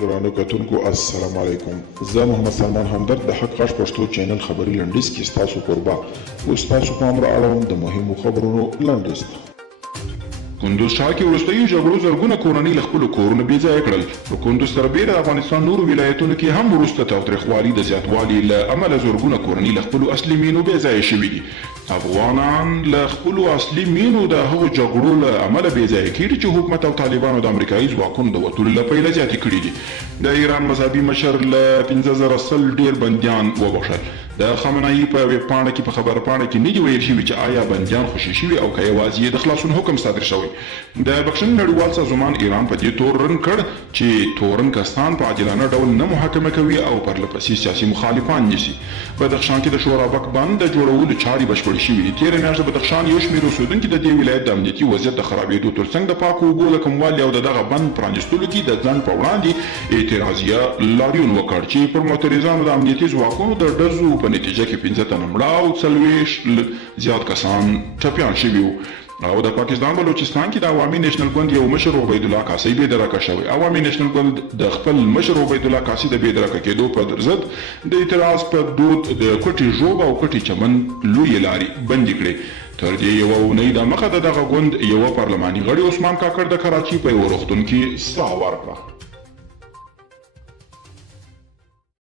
درانه کتونکو السلام علیکم. زه محمد سلمان همدرد د حق غږ پښتو چینل خبري لنډیز کې ستاسو کوربه اوس تاسو پام را اړوم د مهمو خبرونو لنډیز ته. کندوز ښار کې وروستیو جګړو زرګونه کورنۍ له خپلو کورونو بې ځایه کړل. په کندوز سربېره د افغانستان نورو ولایتونو کې هم وروسته تاوتریخوالي د زیاتوالي له امله زرګونه کورنۍ له خپلو اصلي مینو بې ځایه شوي دي. افغانان له خپلو اصلي مینو د هغو جګړو له امله بې ځایه کېږي چې حکومت او طالبانو د امریکایي ځواکونو د وتلو له پیله زیاتې کړي دي. د ایران مذهبي مشر له 15,000 ډېر بندیان وبخښل. د خامنه‌ای په ویب پاڼه کې په خبر پاڼه کې نه دي ویل شوي چې آیا بندیان خوشي شوي او که یوازې د خلاصون حکم صادر شوی. د بخښنې نړیوال سازمان ایران په دې تورن کړ چې تورن کسان په عادلانه ډول نه محاکمه کوي او پرلپسې سیاسي مخالفان نیسي. بدخشان کې د شورابک بند د جوړولو چارې بشپړې شوي دي. تېره میاشت د بدخشان یو شمېر اوسېدونکي د دې ولایت د امنیتي وضعیت د خرابېدو ترڅنګ د پاکو اوبو د کموالي او د دغه بند پرانیستلو کې د ځنډ په وړاندې اعتراضیه لاریون وکړ چې پر معترضانو د امنیتي ځواکونو د ډزو په نتیجه کې 15 تنه مړه او 40 زیات کسان ټپیان شوي وو. او د پاکستان بلوچستان کې د عوامي نېشنل ګوند یو مشر عبید الله کاسي بې درکه شوی. عوامي نېشنل ګوند د خپل مشر عبید الله کاسي د بې درکه کېدو په ضد د اعتراض په دود د کوټي ژوب او کوټي چمن لوی لاري بندي کړې. تر دې یوه اونۍ د مخه د دغه ګوند یوه پارلماني غړي عثمان کاکړ د کراچۍ په یوه روغتون کې ساه ورکړه.